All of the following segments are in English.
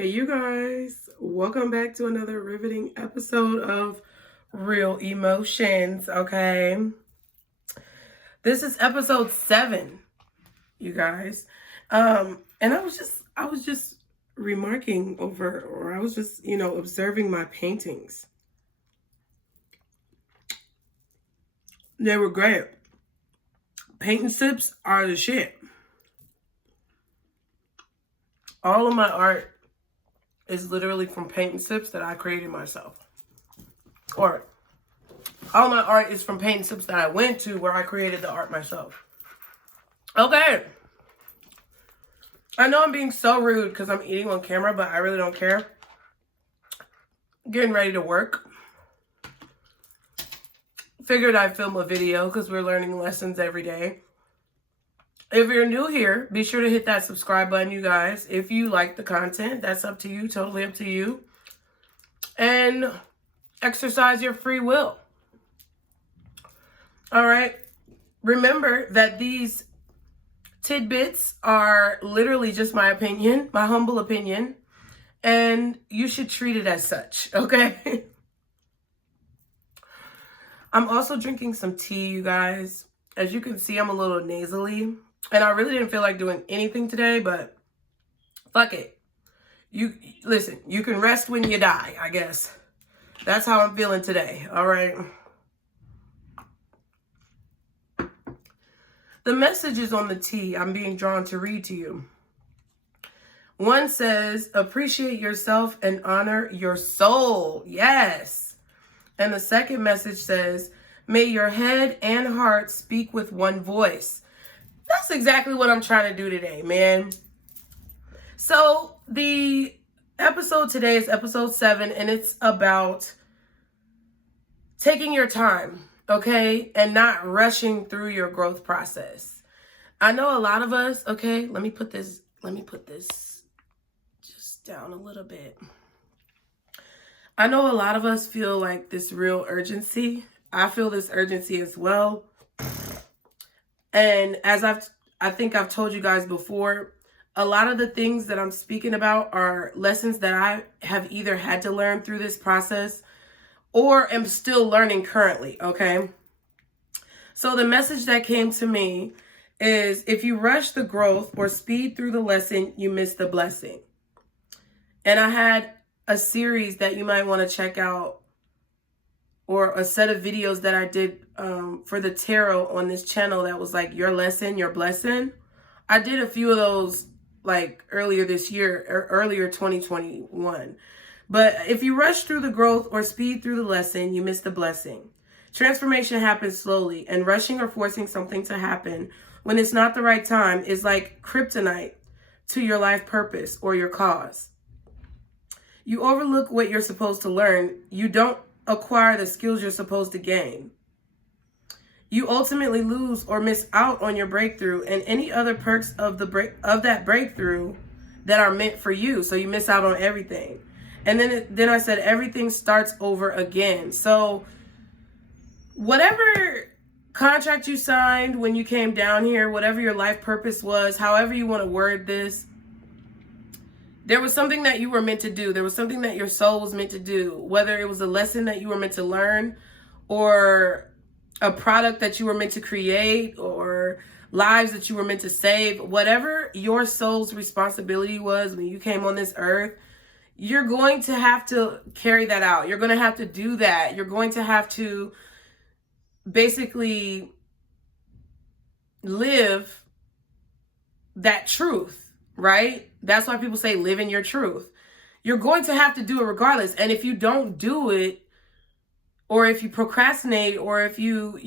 Hey, you guys, welcome back to another riveting episode of Real Emotions, okay? This is episode 7, you guys. And I was just remarking over, or I was just, observing my paintings. They were great. Paint tips are the shit. All of my art is literally from paint tips that I created myself. Or all my art is from paint tips that I went to where I created the art myself. Okay. I know I'm being so rude because I'm eating on camera, but I really don't care. Getting ready to work. Figured I'd film a video because we're learning lessons every day. If you're new here, be sure to hit that subscribe button, you guys. If you like the content, that's up to you, totally up to you. And exercise your free will. All right. Remember that these tidbits are literally just my opinion, my humble opinion, and you should treat it as such, okay? I'm also drinking some tea, you guys. As you can see, I'm a little nasally. And I really didn't feel like doing anything today, but fuck it. Listen, you can rest when you die, I guess. That's how I'm feeling today, all right? The messages on the tea I'm being drawn to read to you. One says, appreciate yourself and honor your soul. Yes. And the second message says, may your head and heart speak with one voice. That's exactly what I'm trying to do today, man. So the episode today is episode 7, and it's about taking your time, okay, and not rushing through your growth process. I know a lot of us, okay, let me put this just down a little bit. I know a lot of us feel like this real urgency. I feel this urgency as well. And as I think I've told you guys before, a lot of the things that I'm speaking about are lessons that I have either had to learn through this process or am still learning currently, okay? So the message that came to me is, if you rush the growth or speed through the lesson, you miss the blessing. And I had a series that you might want to check out, or a set of videos that I did for the tarot on this channel that was like your lesson, your blessing. I did a few of those like earlier this year, or earlier 2021. But if you rush through the growth or speed through the lesson, you miss the blessing. Transformation happens slowly, and rushing or forcing something to happen when it's not the right time is like kryptonite to your life purpose or your cause. You overlook what you're supposed to learn. You don't acquire the skills you're supposed to gain. You ultimately lose or miss out on your breakthrough and any other perks of that breakthrough that are meant for you. So you miss out on everything. And then I said everything starts over again. So whatever contract you signed when you came down here, whatever your life purpose was, however you want to word this, there was something that you were meant to do. There was something that your soul was meant to do, whether it was a lesson that you were meant to learn, or a product that you were meant to create, or lives that you were meant to save. Whatever your soul's responsibility was when you came on this earth, you're going to have to carry that out. You're going to have to do that. You're going to have to basically live that truth, right? That's why people say live in your truth. You're going to have to do it regardless. And if you don't do it, or if you procrastinate, or if you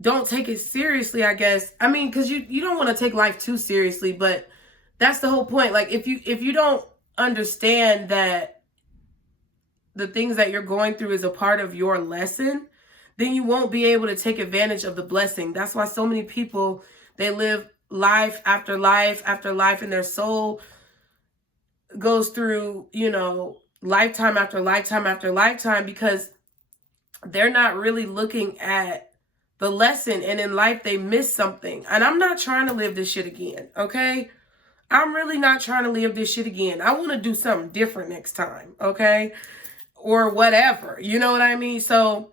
don't take it seriously, I guess. I mean, because you don't want to take life too seriously, but that's the whole point. Like, if you don't understand that the things that you're going through is a part of your lesson, then you won't be able to take advantage of the blessing. That's why so many people, they live life after life after life, and their soul goes through, lifetime after lifetime after lifetime, because they're not really looking at the lesson, and in life they miss something. And I'm not trying to live this shit again, okay? I'm really not trying to live this shit again. I want to do something different next time, okay? Or whatever, you know what I mean? So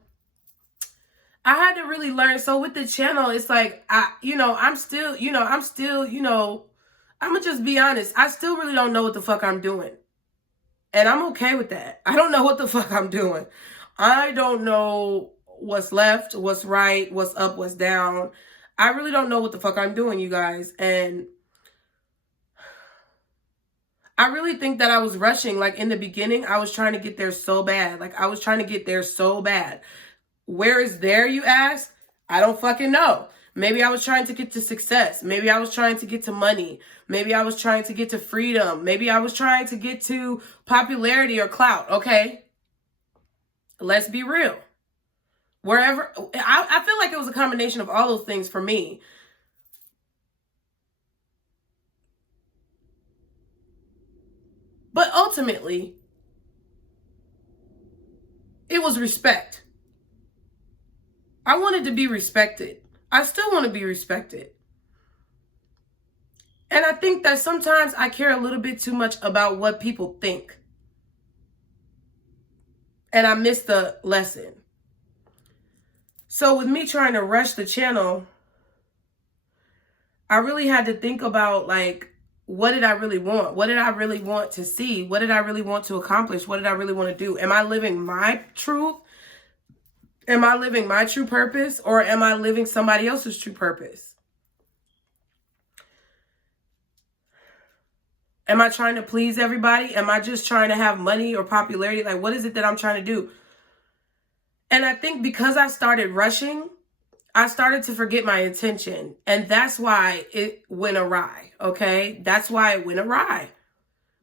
I had to really learn. So with the channel, it's like, I'm still, I'm gonna just be honest. I still really don't know what the fuck I'm doing. And I'm okay with that. I don't know what the fuck I'm doing. I don't know what's left, what's right, what's up, what's down. I really don't know what the fuck I'm doing, you guys. And I really think that I was rushing. Like in the beginning, I was trying to get there so bad. Like I was trying to get there so bad. Where is there, you ask? I don't fucking know. Maybe I was trying to get to success. Maybe I was trying to get to money. Maybe I was trying to get to freedom. Maybe I was trying to get to popularity or clout. Okay. Let's be real. Wherever, I feel like it was a combination of all those things for me. But ultimately, it was respect. I wanted to be respected. I still want to be respected. And I think that sometimes I care a little bit too much about what people think. And I missed the lesson. So with me trying to rush the channel, I really had to think about, like, what did I really want? What did I really want to see? What did I really want to accomplish? What did I really want to do? Am I living my truth? Am I living my true purpose? Or am I living somebody else's true purpose? Am I trying to please everybody? Am I just trying to have money or popularity? Like, what is it that I'm trying to do? And I think because I started rushing, I started to forget my intention. And that's why it went awry, okay? That's why it went awry.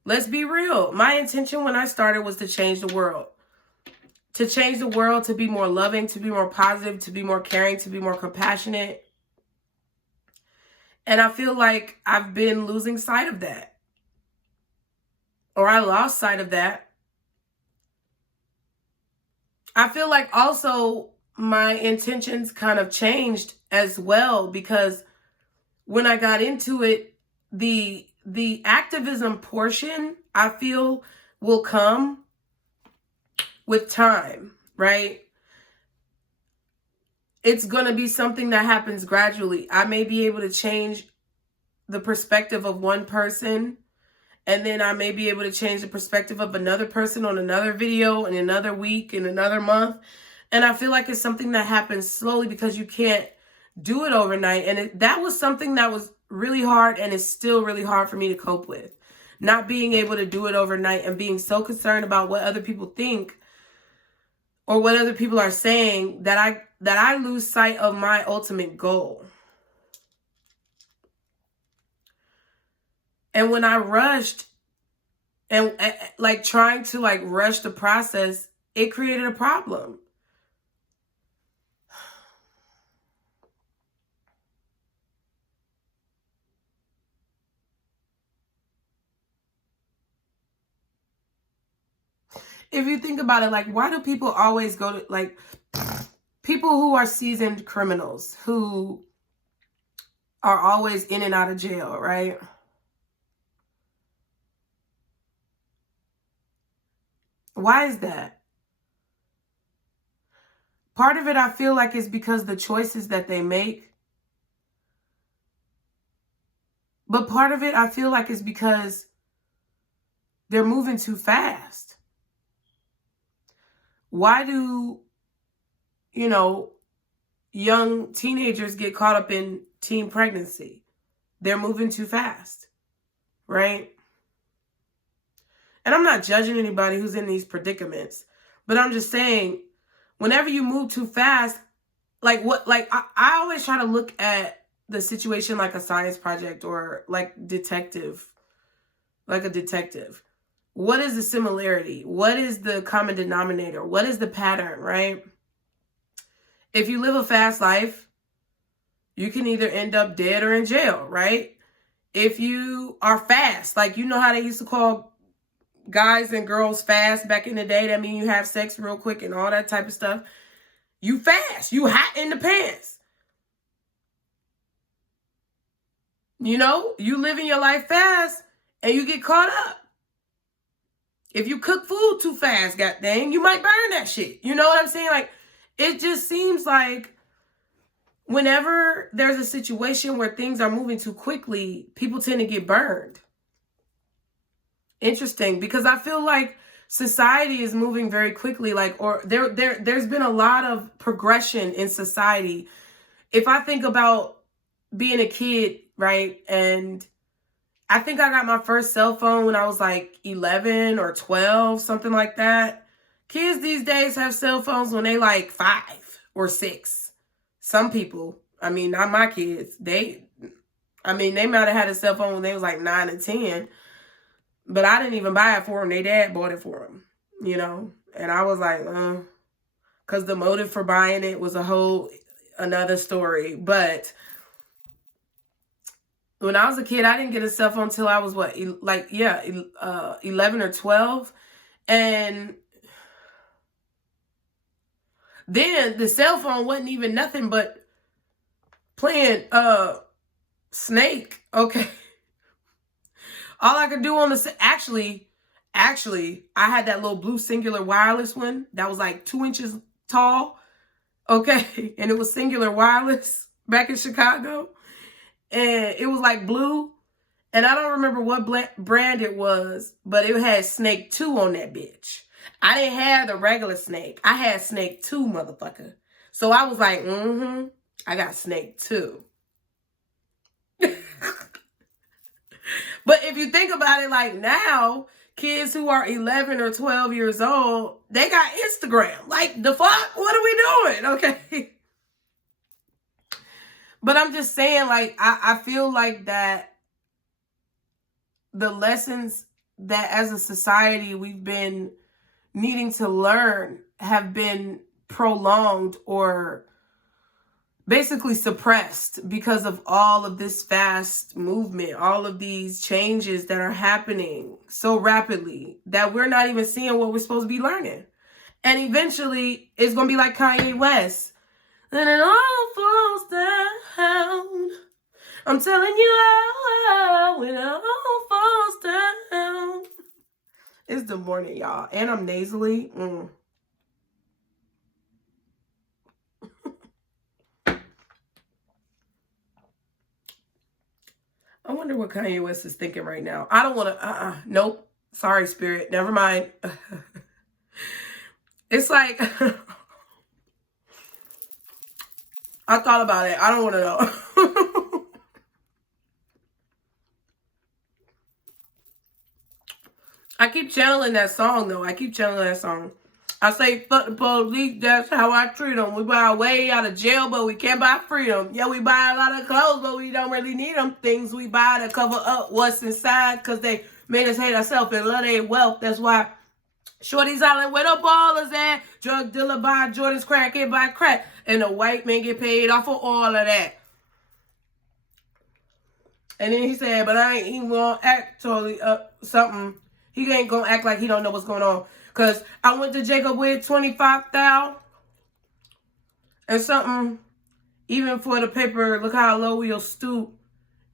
Let's be real. My intention when I started was to change the world. To change the world, to be more loving, to be more positive, to be more caring, to be more compassionate. And I feel like I've been losing sight of that. Or I lost sight of that. I feel like also my intentions kind of changed as well, because when I got into it, the activism portion, I feel, will come with time, right? It's going to be something that happens gradually. I may be able to change the perspective of one person, and then I may be able to change the perspective of another person on another video in another week, in another month. And I feel like it's something that happens slowly, because you can't do it overnight. And that was something that was really hard, and it's still really hard for me to cope with. Not being able to do it overnight and being so concerned about what other people think or what other people are saying that I lose sight of my ultimate goal. And when I rushed and like trying to like rush the process, it created a problem. If you think about it, like, why do people always go to, like, people who are seasoned criminals, who are always in and out of jail, right? Why is that? Part of it, I feel like, is because the choices that they make. But part of it, I feel like, is because they're moving too fast. Why do, young teenagers get caught up in teen pregnancy? They're moving too fast, right? And I'm not judging anybody who's in these predicaments, but I'm just saying, whenever you move too fast, I always try to look at the situation like a science project, or like a detective. What is the similarity? What is the common denominator? What is the pattern, right? If you live a fast life, you can either end up dead or in jail, right? If you are fast, like, how they used to call guys and girls fast back in the day, that means you have sex real quick and all that type of stuff. You fast, you hot in the pants. You know, you living your life fast and you get caught up. If you cook food too fast, god dang, you might burn that shit. You know what I'm saying? Like, it just seems like whenever there's a situation where things are moving too quickly, people tend to get burned. Interesting, because I feel like society is moving very quickly, like, or there's been a lot of progression in society. If I think about being a kid, right, and I think I got my first cell phone when I was like 11 or 12, something like that. Kids these days have cell phones when they like 5 or 6. Some people, I mean, not my kids. They might have had a cell phone when they was like 9 and 10. But I didn't even buy it for them. Their dad bought it for them, you know. And I was like, because the motive for buying it was a whole another story. But when I was a kid, I didn't get a cell phone until I was 11 or 12. And then the cell phone wasn't even nothing but playing Snake. Okay. All I could do on the actually, I had that little blue singular wireless one that was like 2 inches tall. Okay. And it was singular wireless back in Chicago. And it was like blue. And I don't remember what brand it was, but it had Snake 2 on that bitch. I didn't have the regular Snake. I had Snake 2, motherfucker. So I was like, I got Snake 2. But if you think about it, like now, kids who are 11 or 12 years old, they got Instagram. Like, the fuck? What are we doing? Okay. But I'm just saying, like, I feel like that the lessons that as a society we've been needing to learn have been prolonged or basically suppressed because of all of this fast movement, all of these changes that are happening so rapidly that we're not even seeing what we're supposed to be learning. And eventually it's going to be like Kanye West. Then it all falls down. I'm telling you how when it all falls down. It's the morning, y'all. And I'm nasally. I wonder what Kanye West is thinking right now. I don't want to, nope. Sorry, spirit. Never mind. It's like, I thought about it. I don't want to know. I keep channeling that song, though. I keep channeling that song. I say, fuck the police, that's how I treat them. We buy our way out of jail, but we can't buy freedom. Yeah, we buy a lot of clothes, but we don't really need them. Things we buy to cover up what's inside, because they made us hate ourselves and love their wealth. That's why Shorty's Island where the ballers at. Drug dealer buy Jordan's crackhead buy crack. And the white man get paid off of all of that. And then he said, but I ain't even gonna act totally something. He ain't gonna act like he don't know what's going on. Because I went to Jacob with 25,000 and something. Even for the paper, look how low you'll stoop.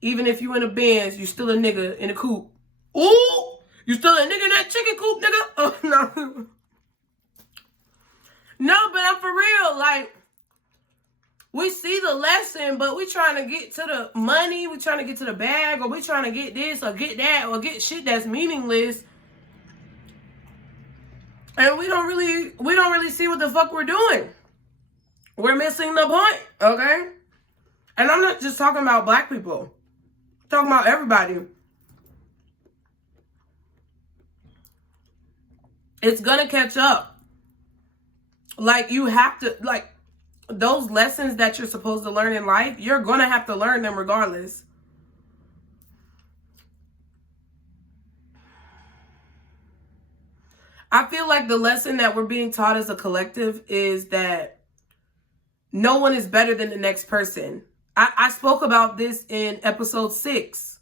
Even if you in a Benz, you still a nigga in a coupe. Ooh! You still a nigga in that chicken coop, nigga? Oh, no. No, but I'm for real. Like, we see the lesson, but we trying to get to the money. We trying to get to the bag, or we trying to get this or get that or get shit that's meaningless. And we don't really see what the fuck we're doing. We're missing the point, okay? And I'm not just talking about black people. I'm talking about everybody. It's gonna catch up. Like, you have to, like, those lessons that you're supposed to learn in life, you're gonna have to learn them regardless. I feel like the lesson that we're being taught as a collective is that no one is better than the next person. I spoke about this in episode 6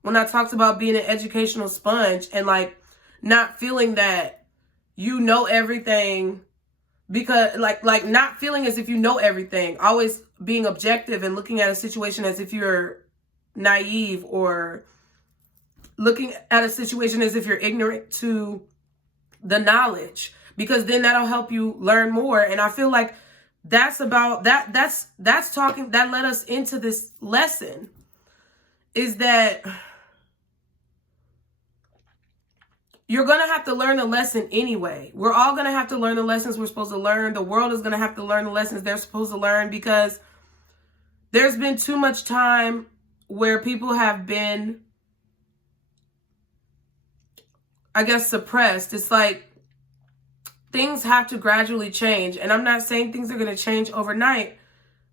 when I talked about being an educational sponge and like not feeling that you know everything, because like not feeling as if you know everything, always being objective and looking at a situation as if you're naive or looking at a situation as if you're ignorant to the knowledge, because then that'll help you learn more. And I feel like that's about that's talking that led us into this lesson, is that you're going to have to learn a lesson anyway. We're all going to have to learn the lessons we're supposed to learn. The world is going to have to learn the lessons they're supposed to learn, because there's been too much time where people have been, I guess, suppressed. It's like things have to gradually change. And I'm not saying things are going to change overnight,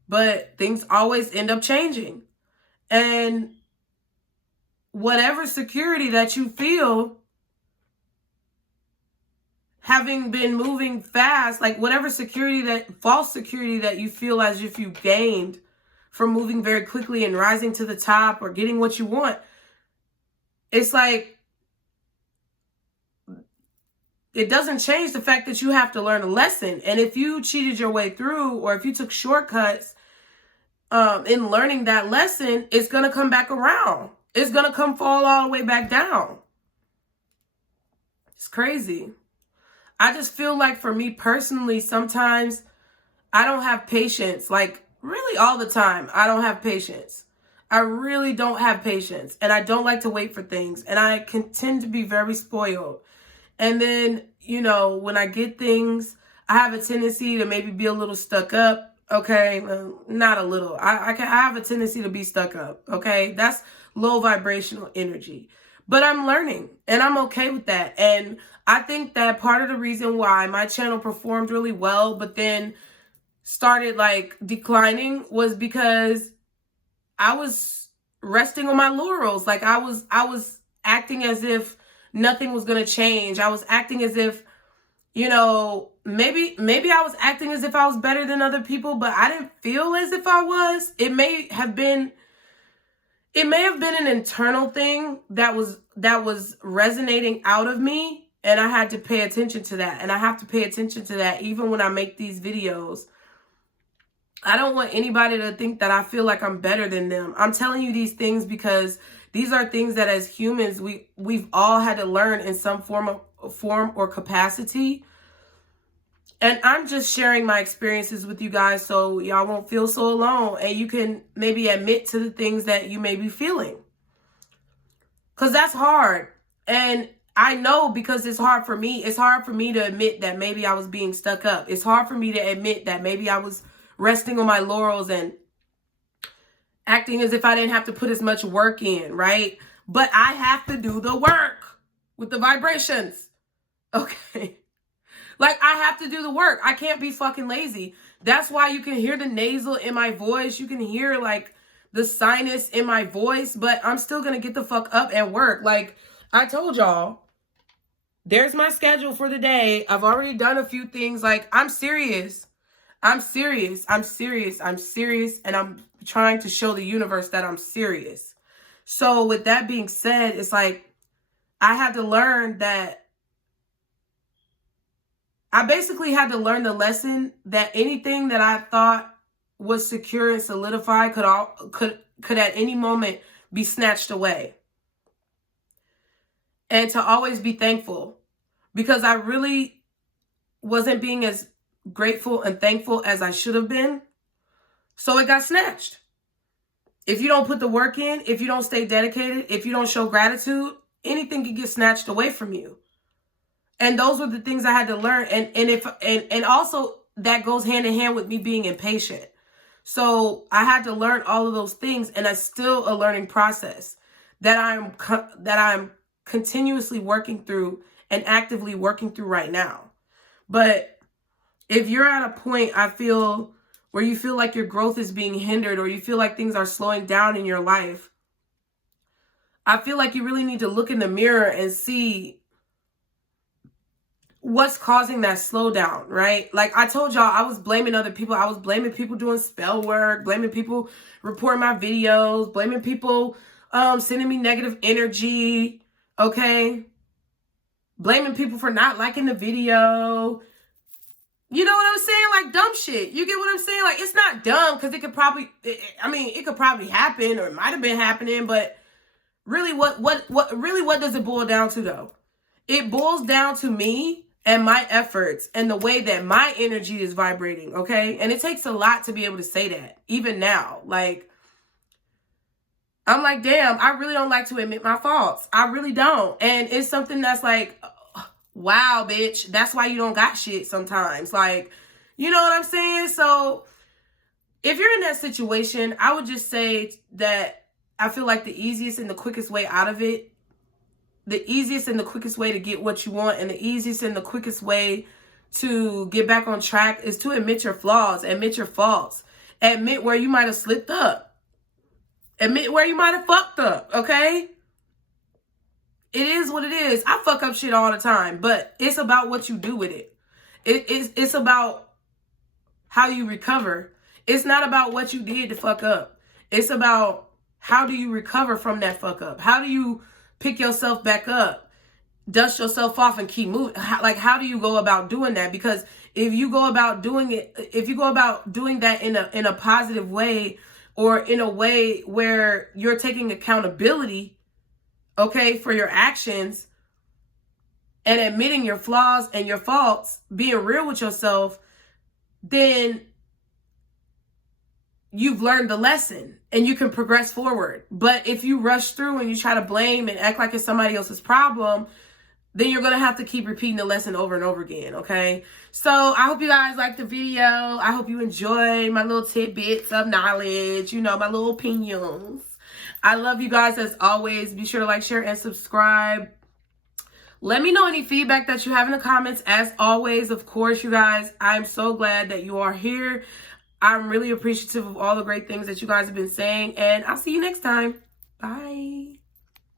but things always end up changing. And whatever security that you feel, having been moving fast, like whatever security, that false security that you feel as if you gained from moving very quickly and rising to the top or getting what you want, it's like, it doesn't change the fact that you have to learn a lesson. And if you cheated your way through, or if you took shortcuts in learning that lesson, it's going to come back around. It's going to come fall all the way back down. It's crazy. I just feel like, for me personally, sometimes I don't have patience. Like, really all the time, I don't have patience. I really don't have patience. And I don't like to wait for things. And I can tend to be very spoiled. And then, you know, when I get things, I have a tendency to maybe be a little stuck up. Okay, not a little. I have a tendency to be stuck up. Okay, that's low vibrational energy. But I'm learning, and I'm okay with that. And I think that part of the reason why my channel performed really well, but then started like declining, was because I was resting on my laurels. Like I was acting as if nothing was going to change. I was acting as if, you know, maybe I was acting as if I was better than other people, but I didn't feel as if I was. It may have been an internal thing that was resonating out of me, and I had to pay attention to that. And I have to pay attention to that even when I make these videos. I don't want anybody to think that I feel like I'm better than them. I'm telling you these things because these are things that as humans we've all had to learn in some form or capacity. And I'm just sharing my experiences with you guys so y'all won't feel so alone, and you can maybe admit to the things that you may be feeling. Because that's hard. And I know, because it's hard for me. It's hard for me to admit that maybe I was being stuck up. It's hard for me to admit that maybe I was resting on my laurels and acting as if I didn't have to put as much work in, right? But I have to do the work with the vibrations. Okay. Like, I have to do the work. I can't be fucking lazy. That's why you can hear the nasal in my voice. You can hear, like, the sinus in my voice. But I'm still going to get the fuck up and work. Like, I told y'all, there's my schedule for the day. I've already done a few things. Like, I'm serious. I'm serious. I'm serious. I'm serious. And I'm trying to show the universe that I'm serious. So, with that being said, it's like, I had to learn that I basically had to learn the lesson that anything that I thought was secure and solidified could at any moment be snatched away. And to always be thankful, because I really wasn't being as grateful and thankful as I should have been. So it got snatched. If you don't put the work in, if you don't stay dedicated, if you don't show gratitude, anything can get snatched away from you. And those were the things I had to learn. And also that goes hand in hand with me being impatient. So I had to learn all of those things, and it's still a learning process that I'm continuously working through and actively working through right now. But if you're at a point, I feel, where you feel like your growth is being hindered, or you feel like things are slowing down in your life, I feel like you really need to look in the mirror and see what's causing that slowdown, right? Like I told y'all, I was blaming other people. I was blaming people doing spell work, blaming people reporting my videos, blaming people sending me negative energy, okay? Blaming people for not liking the video. You know what I'm saying? Like dumb shit. You get what I'm saying? Like it's not dumb because it could probably, it could probably happen or it might have been happening, but really what does it boil down to though? It boils down to me and my efforts and the way that my energy is vibrating, okay? And it takes a lot to be able to say that, even now. Like, I'm like, damn, I really don't like to admit my faults. I really don't. And it's something that's like, wow, bitch, that's why you don't got shit sometimes. Like, you know what I'm saying? So if you're in that situation, I would just say that I feel like the easiest and the quickest way out of it, the easiest and the quickest way to get what you want and the easiest and the quickest way to get back on track is to admit your flaws, admit your faults, admit where you might have slipped up, admit where you might have fucked up, okay? It is what it is. I fuck up shit all the time, but it's about what you do with it. It's about how you recover. It's not about what you did to fuck up. It's about how do you recover from that fuck up? How do you pick yourself back up, dust yourself off and keep moving? How do you go about doing that? Because if you go about doing that in a positive way, or in a way where you're taking accountability, okay, for your actions and admitting your flaws and your faults, being real with yourself, then you've learned the lesson and you can progress forward. But if you rush through and you try to blame and act like it's somebody else's problem, then you're going to have to keep repeating the lesson over and over again, okay? So I hope you guys liked the video. I hope you enjoy my little tidbits of knowledge, you know, my little opinions. I love you guys as always. Be sure to like, share, and subscribe. Let me know any feedback that you have in the comments. As always, of course, you guys, I'm so glad that you are here. I'm really appreciative of all the great things that you guys have been saying. And I'll see you next time. Bye.